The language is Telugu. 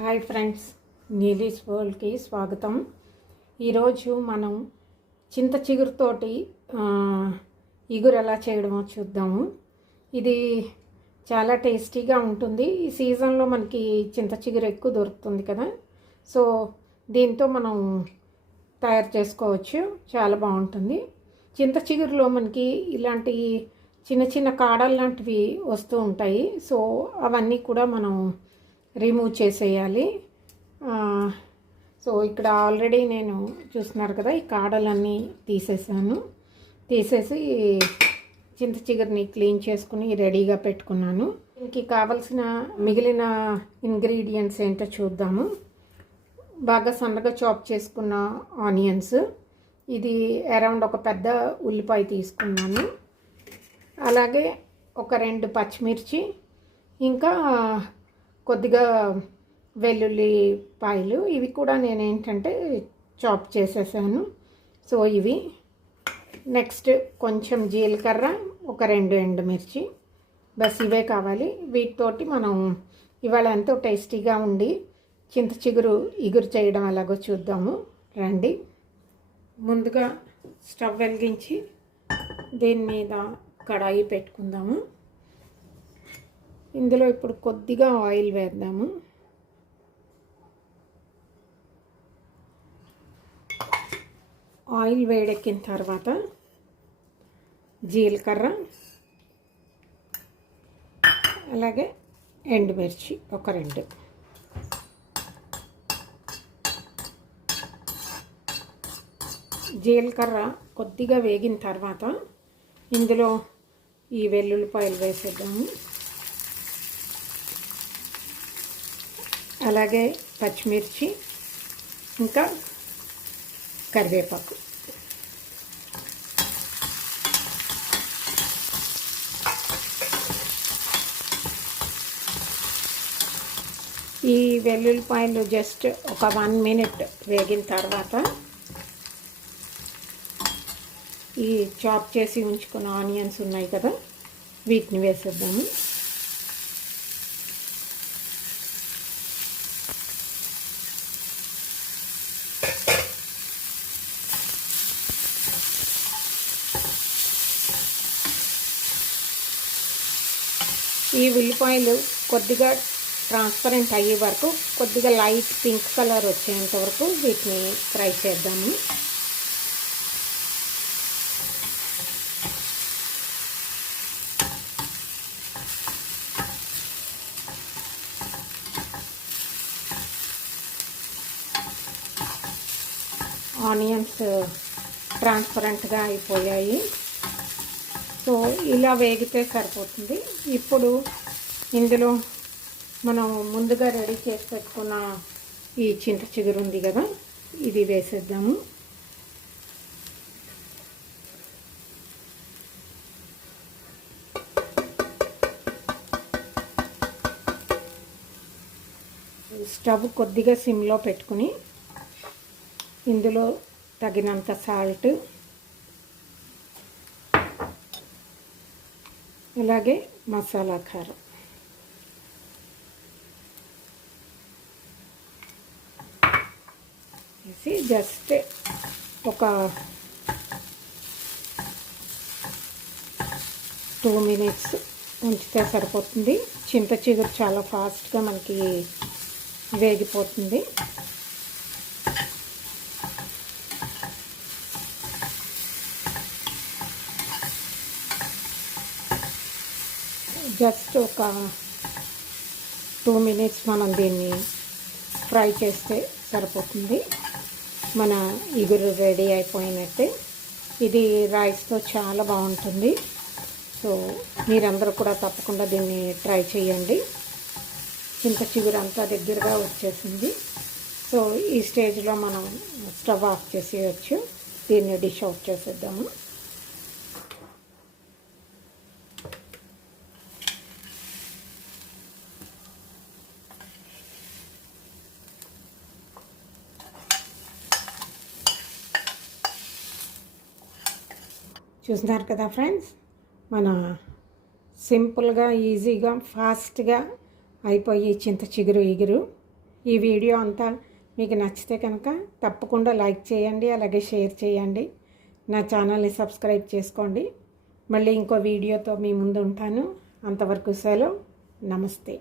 హాయ్ ఫ్రెండ్స్ నీలీస్ వరల్డ్కి స్వాగతం. ఈరోజు మనం చింత చిగురుతోటి ఇగురు ఎలా చేయడమో చూద్దాము. ఇది చాలా టేస్టీగా ఉంటుంది. ఈ సీజన్లో మనకి చింత చిగురు ఎక్కువ దొరుకుతుంది కదా. సో దీంతో మనం తయారు చేసుకోవచ్చు. చాలా బాగుంటుంది. చింత చిగురులో మనకి ఇలాంటి చిన్న చిన్న కాడలు లాంటివి వస్తూ ఉంటాయి. సో అవన్నీ కూడా మనం రిమూవ్ చేసేయాలి. సో ఇక్కడ ఆల్రెడీ నేను చూస్తున్నారు కదా ఈ కాడలన్నీ తీసేసాను. తీసేసి చింత చిగురిని క్లీన్ చేసుకుని రెడీగా పెట్టుకున్నాను. దీనికి కావలసిన మిగిలిన ఇంగ్రీడియంట్స్ ఏంటో చూద్దాము. బాగా సన్నగా చాప్ చేసుకున్న ఆనియన్స్ ఇది అరౌండ్ ఒక పెద్ద ఉల్లిపాయ తీసుకున్నాను. అలాగే ఒక రెండు పచ్చిమిర్చి. ఇంకా కొద్దిగా వెల్లుల్లి పాయలు. ఇవి కూడా నేను ఏంటంటే చాప్ చేసేసాను. సో ఇవి నెక్స్ట్ కొంచెం జీలకర్ర ఒక రెండు ఎండుమిర్చి. బస్ ఇవే కావాలి. వీటితోటి మనం ఇవాళ ఎంతో టేస్టీగా ఉండి చింత చిగురు ఇగురు చేయడం ఎలాగో చూద్దాము. రండి. ముందుగా స్టవ్ వెలిగించి దీని మీద కడాయి పెట్టుకుందాము. ఇందులో ఇప్పుడు కొద్దిగా ఆయిల్ వేద్దాము. ఆయిల్ వేడెక్కిన తర్వాత జీలకర్ర అలాగే ఎండుమిర్చి ఒక రెండు. జీలకర్ర కొద్దిగా వేగిన తర్వాత ఇందులో ఈ వెల్లుల్లిపాయలు వేసేద్దాము. అలాగే పచ్చిమిర్చి ఇంకా కరివేపాకు. ఈ వెల్లుల్లిపాయలు జస్ట్ ఒక వన్ మినిట్ వేగిన తర్వాత ఈ చాప్ చేసి ఉంచుకున్న ఆనియన్స్ ఉన్నాయి కదా వీటిని వేసేద్దాము. ఈ ఉల్లిపాయలు కొద్దిగా ట్రాన్స్పరెంట్ అయ్యే వరకు కొద్దిగా లైట్ పింక్ కలర్ వచ్చేంత వరకు వీటిని ఫ్రై చేద్దాము. ఆనియన్స్ ట్రాన్స్పరెంట్గా అయిపోయాయి. సో ఇలా వేగితే సరిపోతుంది. ఇప్పుడు ఇందులో మనం ముందుగా రెడీ చేసి పెట్టుకున్న ఈ చింత చిగురు ఉంది కదా ఇది వేసేద్దాము. స్టవ్ కొద్దిగా సిమ్లో పెట్టుకుని ఇందులో తగినంత సాల్ట్ అలాగే మసాలా కారం. వేసి జస్ట్ ఒక టూ మినిట్స్ ఉంచితే సరిపోతుంది. చింత చిగురు చాలా ఫాస్ట్గా మనకి వేగిపోతుంది. జస్ట్ ఒక టూ మినిట్స్ మనం దీన్ని ఫ్రై చేస్తే సరిపోతుంది. మన ఇగురు రెడీ అయిపోయినట్టే. ఇది రైస్తో చాలా బాగుంటుంది. సో మీరందరూ కూడా తప్పకుండా దీన్ని ట్రై చేయండి. చింత చిగురు అంతా దగ్గరగా వచ్చేసింది. సో ఈ స్టేజ్లో మనం స్టవ్ ఆఫ్ చేసేయచ్చు. దీన్ని డిష్ అవుట్ చేసేద్దాము. చూసినారు కదా ఫ్రెండ్స్? మన సింపుల్గా ఈజీగా ఫాస్ట్గా అయిపోయి చింత చిగురు ఎగురు. ఈ వీడియో అంతా మీకు నచ్చితే కనుక తప్పకుండా లైక్ చేయండి అలాగే షేర్ చేయండి. నా ఛానల్ని సబ్స్క్రైబ్ చేసుకోండి. మళ్ళీ ఇంకో వీడియోతో మీ ముందు ఉంటాను. అంతవరకు సెలవు. నమస్తే.